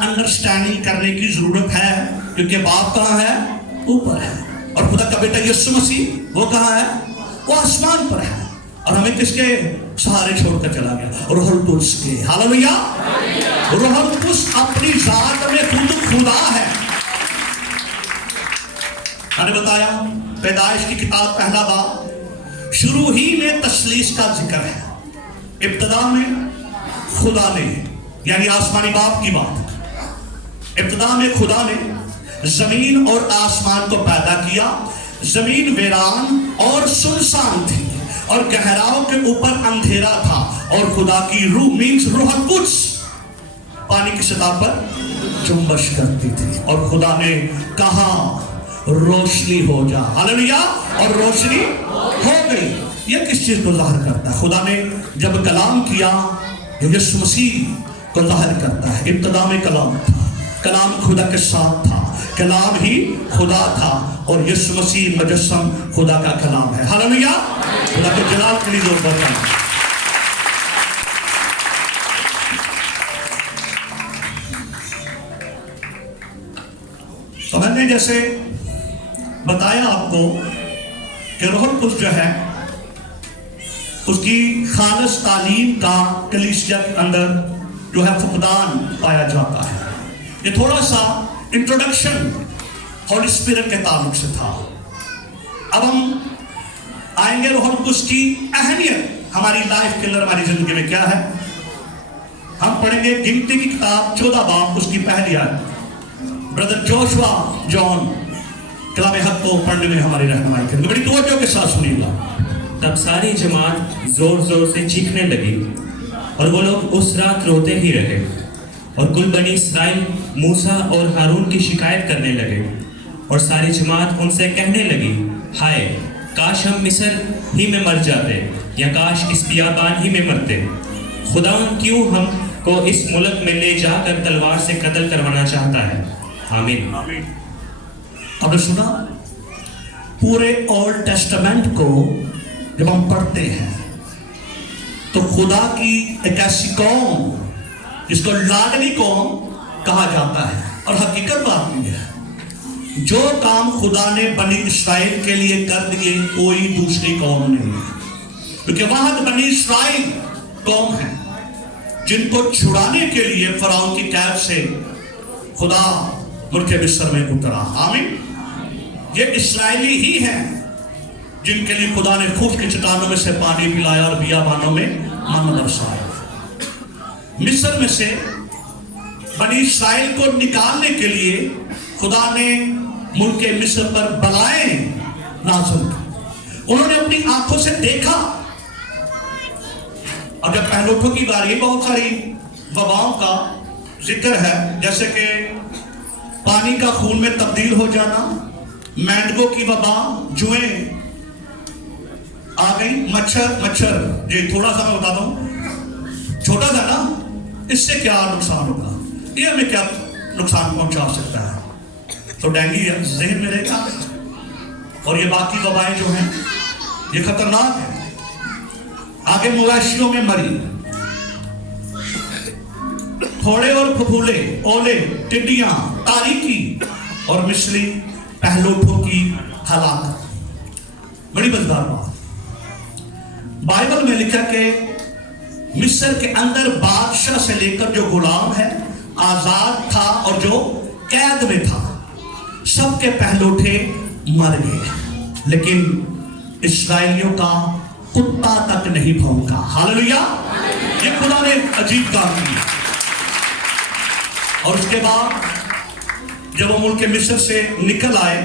Understanding करने की जरूरत है, क्योंकि बाप कहाँ है? ऊपर है, और खुदा का बेटा यीशु मसीह वो कहाँ है? वो आसमान पर है, और हमें किसके सहारे छोड़कर चला गया? रूहुल कुद्स के। हालेलुया। रूहुल कुद्स अपनी जात में खुद खुदा है। मैंने बताया पैदाइश की किताब पहला बाब शुरू ही में तस्लीस का जिक्र है। इब्तिदा में खुदा ने, यानी आसमानी बाप की बात, इब्तिदा में खुदा ने जमीन और आसमान को पैदा किया। जमीन वीरान और सुनसान थी और गहराओं के ऊपर अंधेरा था, और खुदा की रूह मीन्स रूहुल कुद्स पानी की सतह पर जुम्बश करती थी, और खुदा ने कहा रोशनी हो जा। हालेलुया। और रोशनी हो गई। यह किस चीज को जाहिर करता है? खुदा ने जब कलाम किया, यीशु मसीह को जाहिर करता है। इब्तिदा में कलाम था, कलाम खुदा के साथ था, कलाम ही खुदा था, और यीशु मसीह मुजस्सम खुदा का कलाम है। हालेलुया। खुदा के जलाल के लिए जोर देता है। तो मैंने जैसे बताया आपको कि रूहुल कुद्स जो है उसकी खालिस तालीम का कलीसिया के अंदर जो है फुकदान पाया जाता है। ये थोड़ा सा इंट्रोडक्शन होली स्पिरिट के ताल्लुक से था। अब हम आएंगे रूहुल कुद्स की अहमियत हमारी लाइफ के अंदर, हमारी जिंदगी में क्या है। हम पढ़ेंगे गिनती की किताब 14 बाब उसकी पहली आयत। ब्रदर जोशुआ जॉन कलाम हक को पढ़ने में हमारी रहनुमाई करेंगे। बड़ी तवज्जो के साथ सुनिएगा। तब सारी जमात जोर जोर से चीखने लगी, और वो लोग उस रात रोते ही रहे, और कुल बनी इस्राएल मूसा और हारून की शिकायत करने लगे, और सारी जमात उनसे कहने लगी, हाय काश हम मिस्र ही में मर जाते, या काश इस बियाबान ही में मरते। खुदा क्यों हमको इस मुल्क में ले जाकर तलवार से कत्ल करवाना चाहता है? आमीन। आपने सुना? पूरे ओल्ड टेस्टामेंट को जब हम पढ़ते हैं तो खुदा की एक ऐसी कौम जिसको लाडली कौम कहा जाता है, और हकीकत बात नहीं है, जो काम खुदा ने बनी इस्राएल के लिए कर दिए कोई दूसरी कौम नहीं है, क्योंकि वहां बनी इस्राएल कौम है जिनको छुड़ाने के लिए फराउन की कैद से खुदा मुल्क मिस्र में उतरा। आमीन। ये इस्राएली ही हैं जिनके लिए खुदा ने खूफ की चट्टानों में से पानी पिलाया और बियाबानों में मन्ना बरसाया। मिस्र में से बनी इस्राएल को निकालने के लिए खुदा ने मुल्क मिस्र पर बलाएं नाज़िल की। उन्होंने अपनी आंखों से देखा, और जब पहलौठों की बारी, बहुत सारी वबाओं का जिक्र है, जैसे कि पानी का खून में तब्दील हो जाना, मेंढकों की वबा, जुएं आ गई, मच्छर ये थोड़ा सा मैं बताता हूं, छोटा सा ना, इससे क्या नुकसान होगा, ये हमें क्या नुकसान पहुंचा सकता है? तो डेंगू जहन में रहेगा, और ये बाकी वबाएं जो हैं ये खतरनाक है। आगे मवेशियों में मरी, थोड़े और फफूले, ओले, टिड्डियां, तारीकी और मिस्री पहलौठों की हलाकत। बड़ी मजेदार बात। बाइबल में लिखा कि मिस्र के अंदर बादशाह से लेकर जो गुलाम है, आजाद था और जो कैद में था, सबके पहलौठे मर गए, लेकिन इस्राएलियों का कुत्ता तक नहीं भौंका। हालेलुया। ये खुदा ने अजीब काम किया। और उसके बाद जब वो मुल्क मिस्र से निकल आए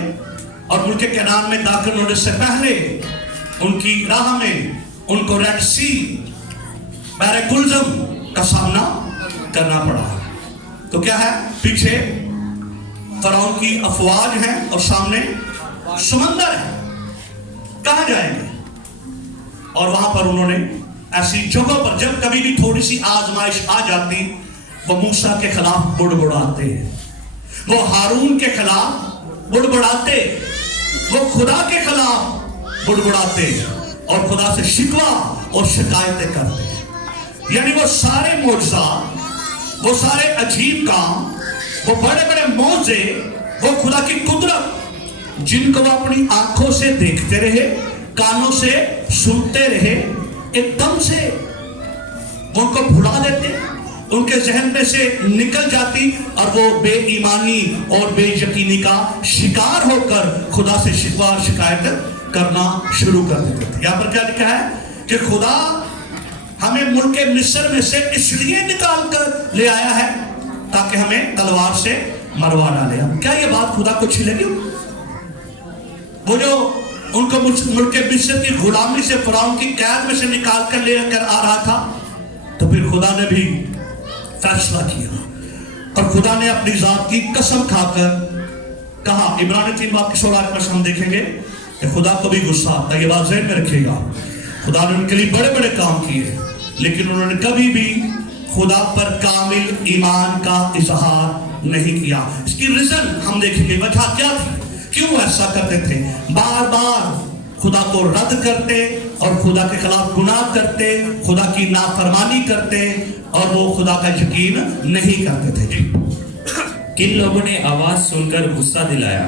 और मुल्क कनान में दाखिल होने से पहले उनकी राह में उनको रेड सी, बहरे कुलजम का सामना करना पड़ा। तो क्या है? पीछे फरौन की अफवाज है और सामने समंदर है। कहां जाएंगे? और वहां पर उन्होंने ऐसी जगहों पर जब कभी भी थोड़ी सी आजमाइश आ जाती, वो मूसा के खिलाफ बुड़बुड़ाते, वो हारून के खिलाफ बुड़बुड़ाते, वो खुदा के खिलाफ बुड़बुड़ाते और खुदा से शिकवा और शिकायतें करते। यानी वो सारे मौजज़ात, वो सारे अजीब काम वो बड़े बड़े मौजे, वो खुदा की कुदरत जिनको वो अपनी आंखों से देखते रहे, कानों से सुनते रहे, एकदम से वो उनको भुला देते, उनके जहन में से निकल जाती और वो बेईमानी और बेयकीनी का शिकार होकर खुदा से शिकवा शिकायत करना शुरू कर देते थे। यहाँ पर क्या लिखा है कि खुदा हमें मुल्क मिस्र में से इसलिए निकाल कर ले आया है ताकि हमें तलवार से मरवा डाले। क्या ये बात खुदा को अच्छी लगी? वो जो उनको मुल्क मिस्र की गुलामी से, फिरौन की कैद में से निकाल कर लेकर आ रहा था, तो फिर खुदा ने भी फैसला किया और खुदा ने अपनी जात की कसम खाकर कहा। इब्रानी 3:16 में हम देखेंगे कि खुदा को भी गुस्सा आता है। ये बात ज़हन में रखिएगा। खुदा ने उनके लिए बड़े बड़े काम किए, लेकिन उन्होंने कभी भी खुदा पर कामिल ईमान का इजहार नहीं किया। इसकी रीजन हम देखेंगे, वजह क्या थी, क्यों ऐसा करते थे। बार बार खुदा को रद्द करते और खुदा के खिलाफ गुनाह करते, खुदा की नाफरमानी करते और वो खुदा का यकीन नहीं करते थे। जी, किन लोगों ने आवाज सुनकर गुस्सा दिलाया?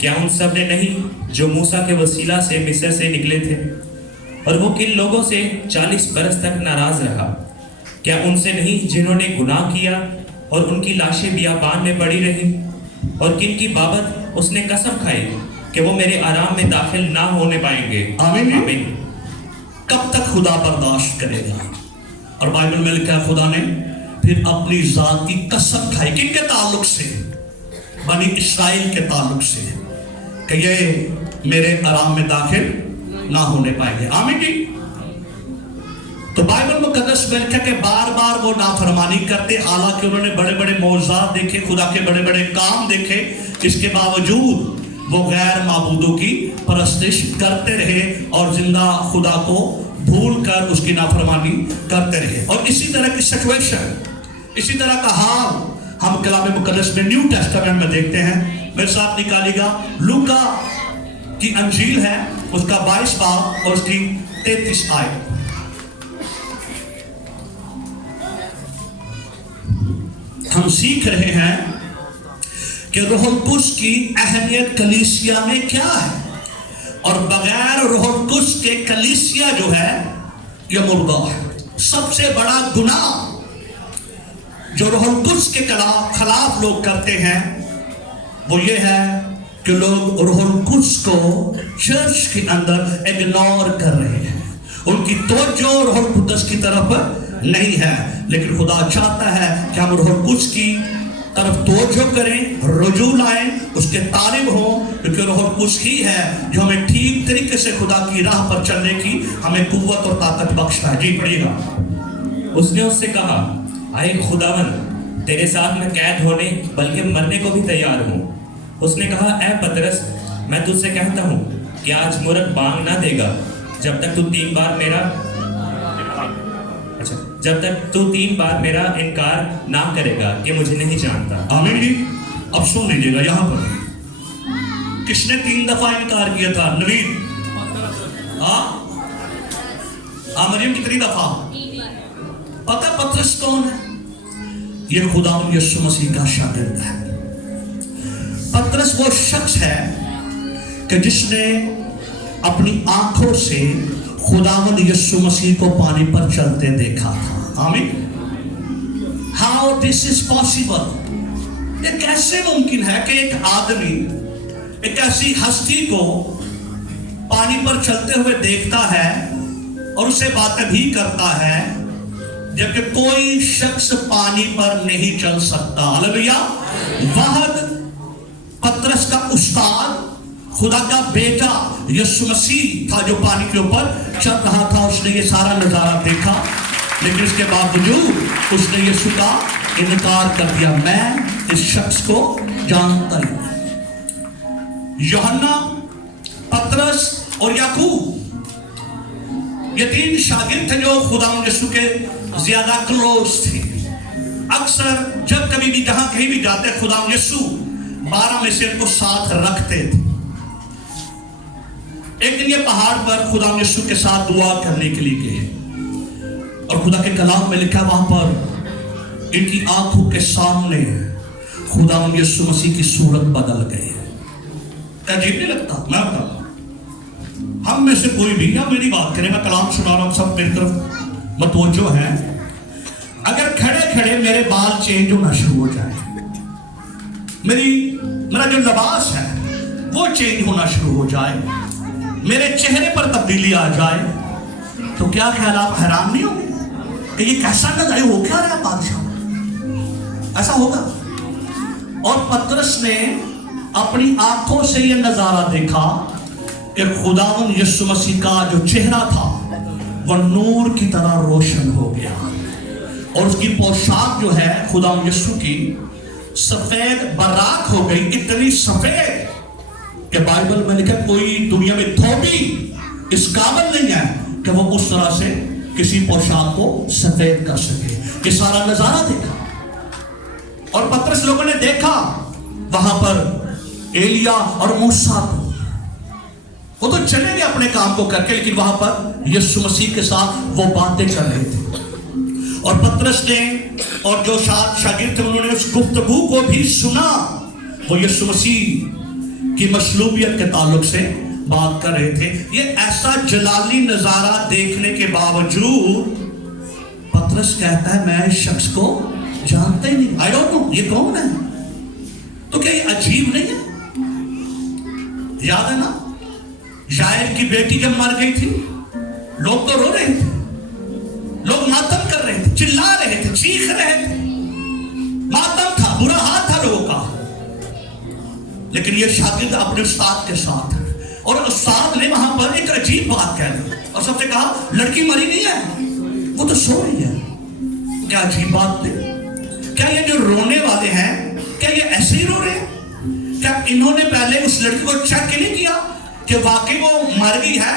क्या उन सब ने नहीं जो मूसा के वसीला से मिस्र से निकले थे? और वो किन लोगों से 40 बरस तक नाराज रहा? क्या उनसे नहीं जिन्होंने गुनाह किया और उनकी लाशें बियाबान में पड़ी रही? और किन की बाबत उसने कसम खाई कि वो मेरे आराम में दाखिल ना होने पाएंगे। आमीन। आमीन। कब तक खुदा बर्दाश्त करेगा? और बाइबल में लिखा है खुदा ने फिर अपनी जात की कसम खाई। किनके ताल्लुक से? बनी इस्राइल के ताल्लुक से, कि ये मेरे आराम में दाखिल ना होने पाएंगे। आमीन जी। तो बाइबल मुकद्दस में लिखा कि बार बार वो नाफरमानी करते, हालांकि उन्होंने बड़े बड़े मौजूद देखे, खुदा के बड़े बड़े काम देखे, इसके बावजूद वो गैर माबूदों की परस्तिश करते रहे और जिंदा खुदा को भूल कर उसकी नाफरमानी करते रहे। और इसी तरह की सिचुएशन, इसी तरह का हाल हम कलाम मुकद्दस में न्यू टेस्टामेंट में देखते हैं। मेरे साथ निकालिएगा, लूका की अंजील है, उसका 22 बाब और उसकी 33 आयत। हम सीख रहे हैं कि रूहुल कुद्स की अहमियत कलीसिया में क्या है, और बगैर रूहुल कुद्स के कलीसिया जो है यह मुर्दा है। सबसे बड़ा गुनाह जो रूहुल कुद्स के खिलाफ लोग करते हैं वो ये है कि लोग रूहुल कुद्स को चर्च के अंदर इग्नोर कर रहे हैं। उनकी तवज्जो रूहुल कुद्स की तरफ नहीं है, लेकिन खुदा चाहता है कि हम रूहुल कुद्स की तरफ तवज्जो करें, रुजू लाएं, उसके तालिब हों, क्योंकि रूहुल कुद्स ही है जो हमें ठीक तरीके से खुदा की राह पर चलने की हमें कुव्वत और ताकत बख्शता है। जी पढ़िएगा। उसने उससे कहा, आए खुदावन, तेरे साथ मैं कैद होने बल्कि मरने को भी तैयार हूँ। उसने कहा, ऐ पतरस, मैं तुझसे कहता हूँ कि आज मुर्ग बांग ना देगा जब तक तू 3 बार मेरा इनकार ना करेगा कि मुझे नहीं जानता। आमीन जी। अब सुन लीजिएगा, यहां पर किसने 3 दफा इनकार किया था? नवीन। मरियम कितनी दफा? पता पतरस कौन है? ये खुदा यीशु मसीह का शागिर्द है। पतरस वो शख्स है कि जिसने अपनी आंखों से खुदावंद यीशु मसीह को पानी पर चलते देखा था। आमीन। How this is possible? ये कैसे मुमकिन है कि एक आदमी एक ऐसी हस्ती को पानी पर चलते हुए देखता है और उससे बातें भी करता है, जबकि कोई शख्स पानी पर नहीं चल सकता। हालेलुया। वहद पतरस का उस्ताद, खुदा का बेटा यीशु मसीह था जो पानी के ऊपर चल रहा था। उसने ये सारा नजारा देखा, लेकिन इसके बावजूद उसने यीशु का इनकार कर दिया। मैं इस शख्स को जानता ही नहीं। यूहन्ना, पतरस और याकूब, ये 3 शागिर्द थे जो खुदा यीशु के ज्यादा क्लोज थे। अक्सर जब कभी भी जहां कहीं भी जाते, खुदा यीशु 12 में से इनको साथ रखते थे। एक दिन ये पहाड़ पर खुदा यीशु के साथ दुआ करने के लिए गए, और खुदा के कलाम में लिखा, वहां पर इनकी आंखों के सामने खुदा यीशु मसीह की सूरत बदल गई। अजीब नहीं लगता? मैं बताऊं, हम में से कोई भी, या मेरी बात करें, मैं कलाम सुना रहा हूं, सब मेरी तरफ मतवज्जो है। अगर खड़े खड़े मेरे बाल चेंज होना शुरू हो जाए, मेरा जो लिबास है वो चेंज होना शुरू हो जाए, मेरे चेहरे पर तब्दीली आ जाए, तो क्या ख्याल आप हैरान नहीं होंगे कि ये कैसा नजारा हो क्या रहा है बादशाह? ऐसा होगा। और पतरस ने अपनी आंखों से ये नजारा देखा कि खुदावन यीशु मसीह का जो चेहरा था वह नूर की तरह रोशन हो गया, और उसकी पोशाक जो है खुदावन यीशु की सफेद बराक हो गई, इतनी सफेद कि बाइबल में लिखा कोई दुनिया में धोबी इस काबिल नहीं है कि वो उस तरह से किसी पोशाक को सफेद कर सके। ये सारा नजारा देखा, और पतरस लोगों ने देखा वहां पर एलिया और मूसा को, वो तो चले गए अपने काम को करके, लेकिन वहां पर यीशु मसीह के साथ वो बातें कर रहे थे। और पतरस ने और जो शागिर्द थे उन्होंने उस गुफ्तगू को भी सुना। वो यीशु मसीह की मसलूबियत के ताल्लुक से बात कर रहे थे। ये ऐसा जलाली नजारा देखने के बावजूद पतरस कहता है मैं इस शख्स को जानता ही नहीं, आई डोंट नो, ये कौन है? तो क्या ये अजीब नहीं है? याद है ना, यायर की बेटी जब मर गई थी, लोग तो रो रहे थे, लोग मातम कर रहे थे, चिल्ला रहे थे, चीख रहे थे, मातम था, बुरा हाल था लोगों का। लेकिन ये शागिर्द अपने उस्ताद के साथ, और उस्ताद ने वहां पर एक अजीब बात कह दी और सबसे कहा लड़की मरी नहीं है, वो तो सो रही है। क्या अजीब बात थी? क्या ये जो रोने वाले हैं क्या ये ऐसे ही रो रहे हैं? क्या इन्होंने पहले उस लड़की को चेक नहीं किया कि वाकई वो मर गई है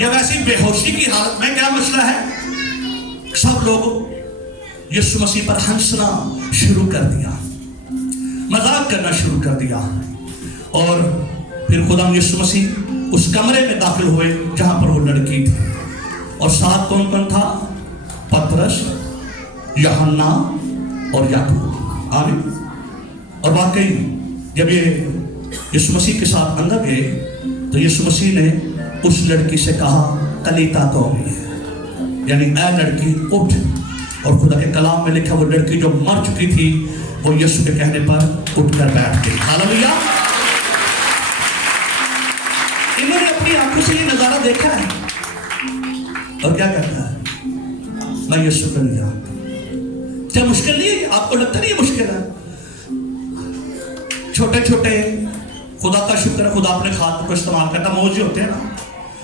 या वैसी बेहोशी की हालत में? क्या मसला है? सब लोग यीशु मसीह पर हंसना शुरू कर दिया, मजाक करना शुरू कर दिया। और फिर खुदा यीशु मसीह उस कमरे में दाखिल हुए जहां पर वो लड़की थी, और साथ कौन कौन था? पतरस, यूहन्ना और याकूब। आमीन। और वाकई जब ये यीशु मसीह के साथ अंदर गए तो यीशु मसीह ने उस लड़की से कहा तलीता कौमी, यानी ऐ लड़की उठ। और खुदा के कलाम में लिखा वो लड़की जो मर चुकी थी वो यीशु के कहने पर उठकर बैठ गई। हालेलुया। इन्होंने अपनी आंखों से ये नजारा देखा है, और क्या कहता है? मैं यीशु को नहीं जानता। क्या मुश्किल नहीं है? आपको लगता नहीं है मुश्किल है? छोटे छोटे, खुदा का शुक्र है खुदा अपने खातों को इस्तेमाल करता, मौजी होते हैं ना,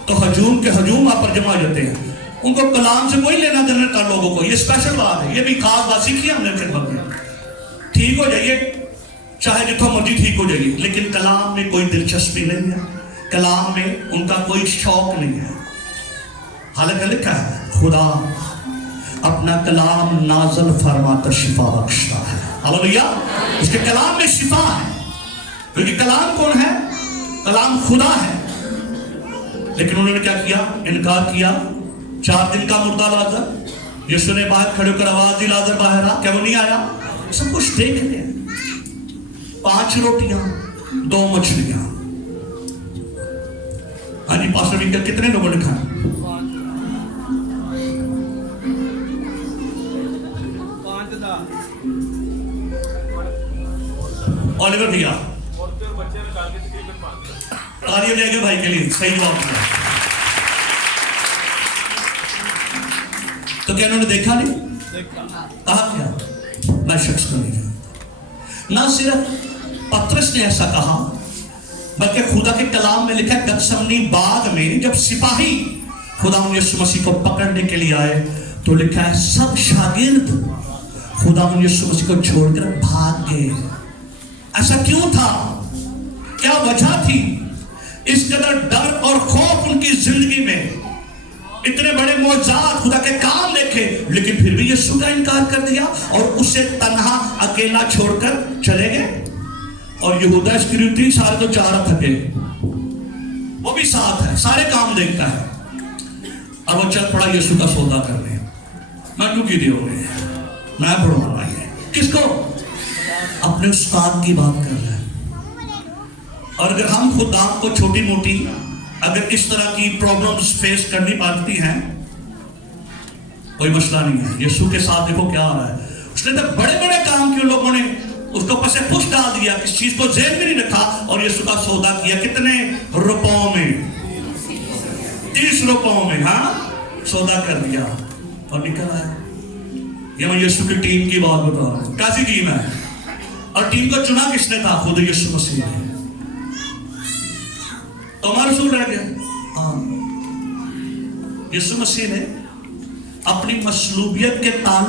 तो हजूम के हजूम आप पर जमा जाते हैं, उनको कलाम से कोई लेना देना था लोगों को। ये स्पेशल बात है, ये भी खास बात सीखी हमने खिदमत में। ठीक हो जाइए, चाहे जितना मर्जी ठीक हो जाइए, लेकिन कलाम में कोई दिलचस्पी नहीं है, कलाम में उनका कोई शौक नहीं है। हालांकि लिखा है खुदा अपना कलाम नाजल फरमाता शिफा बख्शता है। हालेलुया। उसके कलाम में शिफा है, क्योंकि कलाम कौन है? कलाम खुदा है। लेकिन उन्होंने क्या किया? इनकार किया। 4 दिन का मुर्दा लाजर, यीशु ने बाहर खड़े होकर आवाज दी लाजर बाहर आ। क्या वो नहीं आया? सब कुछ देख लिया, 5 रोटियां 2 मछलियां। हाँ जी पास्टर विक्टर, कितने लोगों ने खाया? 5 ऑलिवर भैया तालियां देंगे भाई के लिए, सही जवाब दिया। तो क्या उन्होंने देखा नहीं? कहा क्या? मैं शख्स को नहीं जानता। ना सिर्फ पतरस ने ऐसा कहा, बल्कि खुदा के कलाम में लिखा है गतसमनी बाग में जब सिपाही खुदा यीशु मसीह को पकड़ने के लिए आए तो लिखा है सब शागिर्द खुदा यीशु मसीह को छोड़कर भाग गए। ऐसा क्यों था? क्या वजह थी? इस कदर डर और खौफ उनकी जिंदगी में, इतने बड़े मौजूद खुदा के काम देखे, लेकिन फिर भी यीशु का इनकार कर दिया और उसे तन्हा अकेला छोड़कर चले गए। और यहूदा इस्करियोती, सारे तो 4 थके, वो भी साथ है, सारे काम देखता है। अब वो चल पड़ा यीशु का सौदा करने। मैं क्यों गिरे हो गए? मैं पढ़वाना है किसको? اپنے استاد کی بات کر رہے ہیں. اور اگر ہم خدا کو چھوٹی موٹی اگر اس طرح کی پرابلمز فیس کرنی پڑتی ہیں کوئی مسئلہ نہیں ہے. یسوع کے ساتھ دیکھو کیا آ رہا ہے. اس نے تو بڑے بڑے کام کیے, لوگوں نے اس کو پسے پش ڈال دیا, کس چیز کو ذہن میں نہیں رکھا, اور یسوع کا سودا کیا. کتنے روپوں میں؟ 30 روپوں میں. ہاں, سودا کر دیا اور نکل آیا. یہ میں یسوع کی ٹیم کی بات بتا رہا ہوں. کیسی ٹیم ہے؟ اور ٹیم کو چنا کس نے تھا؟ خود یسوع مسیح نے. تو ہمارا رسول رہ گیا. یسوع مسیح نے اپنی مصلوبیت کے تعلق